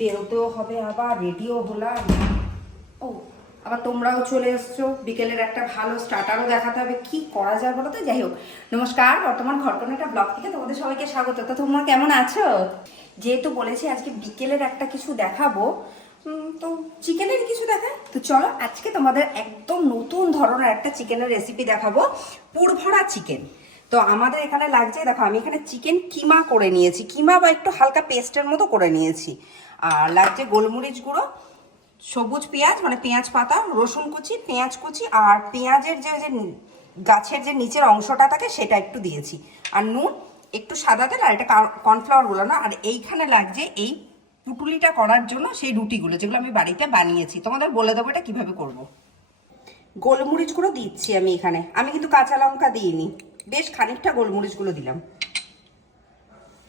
বেরোতেও হবে, আবার রেডিও হলাম। ও আবার তোমরাও চলে এসছো, বিকেলের একটা ভালো স্টার্টারও দেখাতে হবে, কি করা যায় বলো তো। যাই হোক, নমস্কার, বর্তমান ঘটনাটা ব্লগ থেকে তোমাদের সবাইকে স্বাগত। তো তোমরা কেমন আছো? যেহেতু বলেছি আজকে বিকেলের একটা কিছু দেখাবো, তো চিকেনের কিছু দেখায়, তো চলো আজকে তোমাদের একদম নতুন ধরনের একটা চিকেনের রেসিপি দেখাবো, পুরভরা চিকেন। তো আমাদের এখানে লাগছে, দেখো আমি এখানে চিকেন কিমা করে নিয়েছি, কিমা বা একটু হালকা পেস্টের মতো করে নিয়েছি। আর লাগছে গোলমরিচ গুঁড়ো, সবুজ পেঁয়াজ মানে পেঁয়াজ পাতা, রসুন কুচি, পেঁয়াজ কুচি, আর পেঁয়াজের যে যে গাছের যে নিচের অংশটা থাকে সেটা একটু দিয়েছি, আর নুন, একটু সাদা তেল, আর এটা কর্নফ্লাওয়ার গুলো না। আর এইখানে লাগছে এই পুটুলিটা করার জন্য সেই রুটিগুলো, যেগুলো আমি বাড়িতে বানিয়েছি। তোমাদের বলে দেবো এটা কিভাবে করব। গোলমরিচ গুঁড়ো দিচ্ছি আমি এখানে, আমি কিন্তু কাঁচা লঙ্কা দিইনি, বেশ খানিকটা গোলমরিচ গুঁড়ো দিলাম।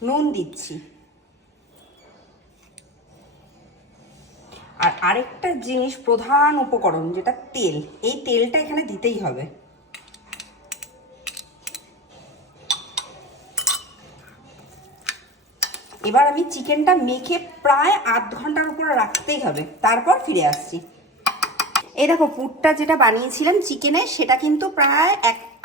নুন দিচ্ছি। আর আরেকটা জিনিস, প্রধান উপকরণ যেটা তেল, এই তেলটা এখানে দিতেই হবে। এবার আমি চিকেনটা মেখে প্রায় আধ ঘন্টার উপরে রাখতেই হবে, তারপর ফিরে আসছি। এই দেখো পুরটা যেটা বানিয়েছিলাম চিকেনে, সেটা কিন্তু প্রায়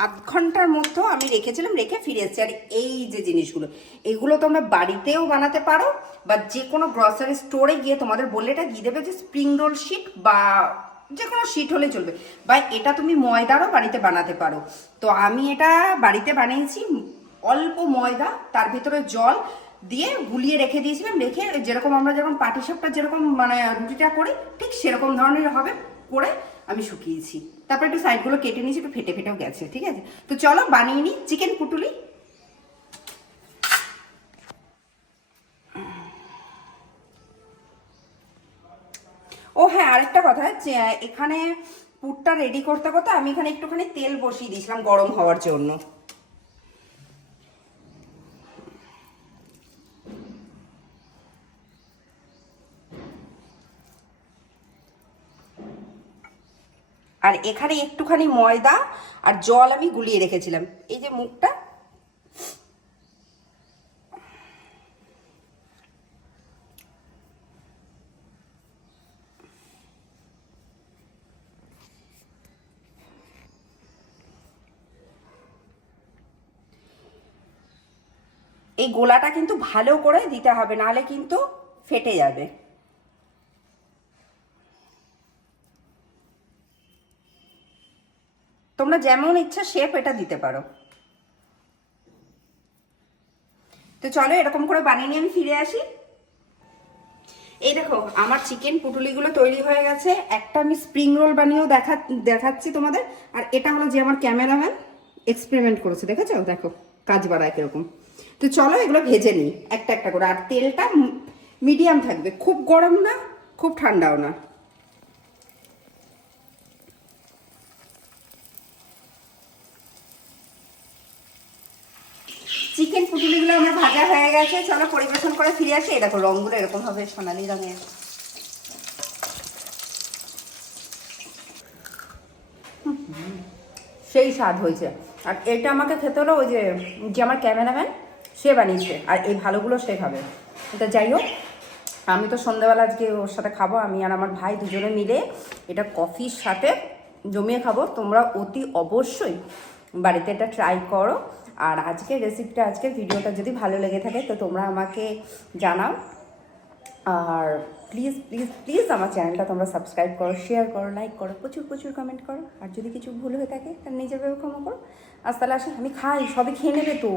আধ ঘন্টার মতো আমি রেখেছিলাম, রেখে ফিরে এসেছি। আর এই যে জিনিসগুলো, এগুলো তোমরা বাড়িতেও বানাতে পারো, বা যে কোনো গ্রসারি স্টোরে গিয়ে তোমাদের বললে এটা দিয়ে দেবে যে স্প্রিং রোল শিট, বা যে কোনো শিট হলে চলবে, বা এটা তুমি ময়দারও বাড়িতে বানাতে পারো। তো আমি এটা বাড়িতে বানিয়েছি, অল্প ময়দা, তার ভিতরে জল দিয়ে গুলিয়ে রেখে দিয়েছিলাম, রেখে যেরকম আমরা যেরকম পাটিসাপটা যেরকম মানে রুটিটা করি ঠিক সেরকম ধরনের হবে করে আমি শুকিয়েছি। তারপর একটু সাইডগুলো কেটে নিয়েছি, একটু ফেটে ফেটেও গেছে, ঠিক আছে। তো চলো বানিয়ে নিই চিকেন পুটুলি। ও হ্যাঁ, আরেকটা কথা, যে এখানে পুরটা রেডি করতে করতে আমি এখানে একটুখানি তেল বসিয়ে দিয়েছিলাম গরম হওয়ার জন্য। আর এখানে একটুখানি ময়দা আর জল আমি গুলিয়ে রেখেছিলাম, এই যে মুখটা। এই গোলাটা কিন্তু ভালো করে দিতে হবে, নাহলে কিন্তু ফেটে যাবে। তোমরা যেমন ইচ্ছা শেপ এটা দিতে পারো। তো চলো এরকম করে বানিয়ে নিয়ে আমি ফিরে আসি। এই দেখো আমার চিকেন পুটুলিগুলো তৈরি হয়ে গেছে। একটা আমি স্প্রিং রোল বানিয়েও দেখাচ্ছি তোমাদের। আর এটা হলো যে আমার ক্যামেরাম্যান এক্সপেরিমেন্ট করেছে, দেখেছো? দেখো কাজ বাড়ায় কিরকম। তো চলো এগুলো ভেজে নিই একটা একটা করে। আর তেলটা মিডিয়াম থাকবে, খুব গরম না খুব ঠান্ডাও না। চিকেন পুটুলিগুলো আমার ভাজা হয়ে গেছে, চলো পরিবেশন করে ফিরে আসি। এই দেখো রঙগুলো এরকম হবে, সোনালি রঙের। সেই স্বাদ হয়েছে। আর এটা আমাকে খেতে হলো ওই যে যে আমার ক্যামেরাম্যান সে বানিয়েছে, আর এই ভালোগুলো সে খাবে। এটা যাই হোক, আমি তো সন্ধ্যাবেলা আজকে ওর সাথে খাবো, আমি আর আমার ভাই দুজনে মিলে এটা কফির সাথে জমিয়ে খাবো। তোমরা অতি অবশ্যই বাড়িতে এটা ট্রাই করো। আর আজকের রেসিপিটা, আজকের ভিডিওটা যদি ভালো লেগে থাকে তো তোমরা আমাকে জানাও। আর প্লিজ প্লিজ প্লিজ আমার চ্যানেলটা তোমরা সাবস্ক্রাইব করো, শেয়ার করো, লাইক করো, প্রচুর প্রচুর কমেন্ট করো। আর যদি কিছু ভুল হয়ে থাকে তাহলে নিজের ভাবে ক্ষমা করো। আজ তাহলে আসে, আমি খাই, সবই খেয়ে নেবে তো।